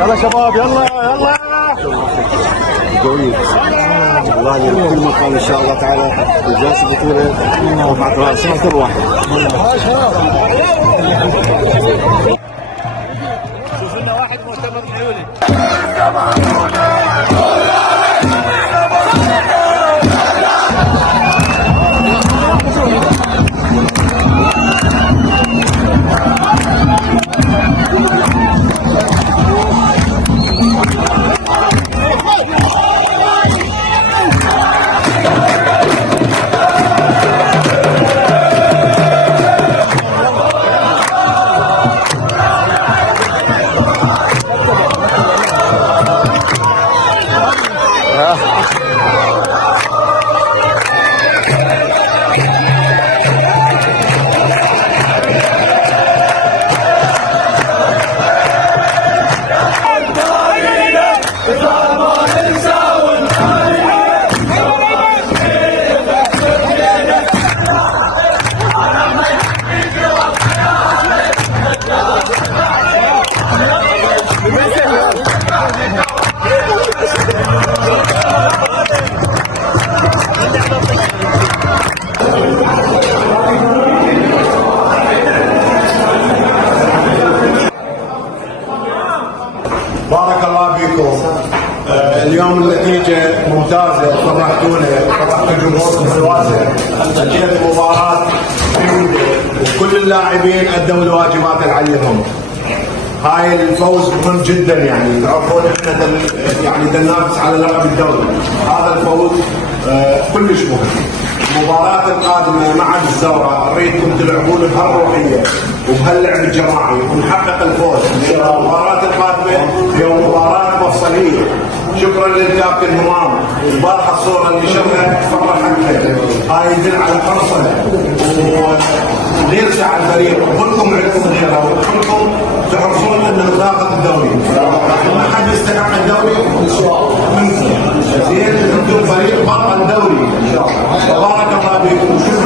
يلا شباب يلا يلا قوي. الله يجعل كل مكان ان شاء الله تعالى وجاس بطوله رفعت راسها كل واحد. شوف لنا واحد مؤتمر حيولي. بارك الله فيكم. اليوم النتيجة ممتازة، فرحتونا فرحت الجمهور الواسع. أجيت مباراة وكل اللاعبين أدوا الواجبات اللي عليهم. هاي الفوز مهم جدا، يعني تعرفون احنا يعني ننافس على لقب الدوري. هذا الفوز كلش مهم. المباراة القادمة مع الزورة اريدكم تلعبون بهالروحية وبهاللعب الجماعي ونحقق الفوز. المباراة القادمة هي مباراة مفصلية. شكرا للكابتن همام. البارحة الصورة اللي شفنا فرحتنا، هاي يدل على حرصنا ونرجع الفريق وكلكم عندكم الخير وكلكم تحرصون ان ناخذ الدوري. ما حد يستحق الدوري ان شاء الله منكم. زين انتم فريق بطل الدوري ان شاء الله. بارك الله فيكم.